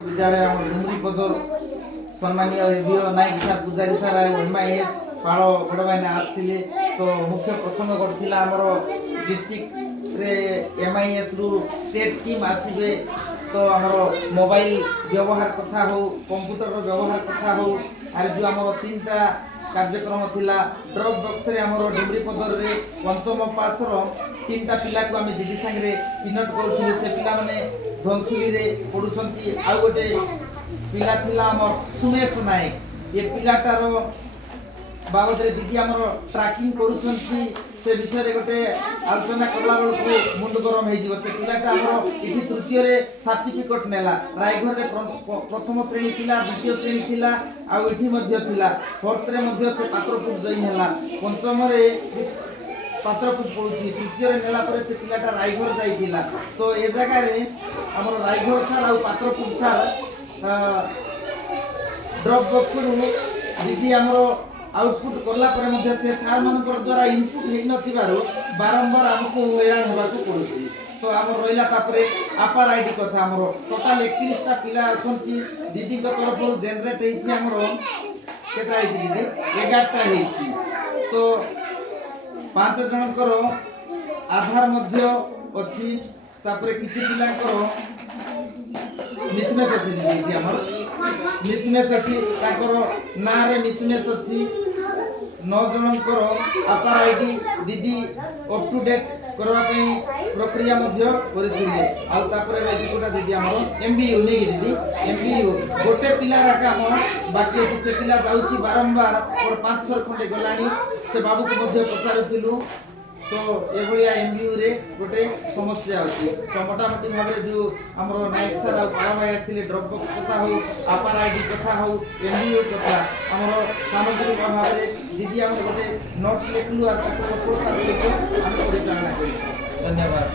विद्यालय डुमरी पदर सम्मानीय एबीओ नायक सर पुजारी सर आए एमआईएस पाड़ बड़भाईने आसते तो मुख्य प्रसंग करथिला हमर डिस्ट्रिक्ट रे एमआईएस रु स्टेट टीम आसीबे तो हमर मोबाइल व्यवहार कथा हो कंप्यूटर व्यवहार कथा हो आर जो हमर तीनटा कार्यक्रम थिला ड्रॉप बॉक्स रे हमर डुमरी पदर रे पंचम पास रो तीनटा पिला को आमे दीदी संगे चिन्हट करथि से पिला माने धनसुली रे पढुछंती आ गोटे पिला थिला हमर सुमेश नायक ये पिलाटार बाबद रे दीदी हमर ट्रैकिंग करूछंती से विषय रे गोटे आलोचना करला बेलकु मुंड गरम हे जीव से पिलाटा हमर इठी तृतीय रे सर्टिफिकेट नेला रायघर रे प्रथम श्रेणी थिला द्वितीय श्रेणी थिला आ इठी मध्य थिला फोर्थ रे मध्य से पात्रपुर जइन हैला पंचम रे पात्रपुर पड़ुची तृतीय रे नेला परे से पिलाटा रायघर जाइथिला तो ए जगह रे हमर रायघर सर आ पात्रपुर सर ड्रॉप बॉक्स रु दीदी हमर आउटपुट करला परे मध्ये से सार मानकर द्वारा इनपुट हे नथिबारु बारंबार हमको हैरान होबाकू पड़ुची तो हमर रहिला तापरे अपर आईडी कथा हमर टोटल 31 टा पिला अछंती दीदी को तरफ जनरेट हेछि हमर केता हेछि दीदी 11 टा हेछि तो 5 जनकर आधार मध्य अछि तापरे किछि पिलांकर मिसमेच अछि दीदी हमर मिसमेच अछि ताकर ना रे मिसमेच अछि 9 जनकर अपर आईडी दीदी अप टू डेट करबा पई प्रक्रिया मध्य करिथिले आ तापरे कोटा दीदी हमर एमबीयू नै दीदी एमबीयू गोटे पिला काम बाकी अछि से पिला जाउची बारंबार और 5 थर खंडे गलानी से बाबू को मध्य पचारुथिलु तो एभलिया एमबीयू रे गोटे समस्या अछि तो मोटामोटी भाबरे जो हमरो नायक सर आ पाळाबाई आस्थिले ड्रॉप बॉक्स कथा हो अपर आईडी कथा हो एमबीयू कथा हमरो सामग्री भाबरे दीदी हमर गोटे नोट लिखलु आ ताको सफलता सहित हम परिचालना करी धन्यवाद।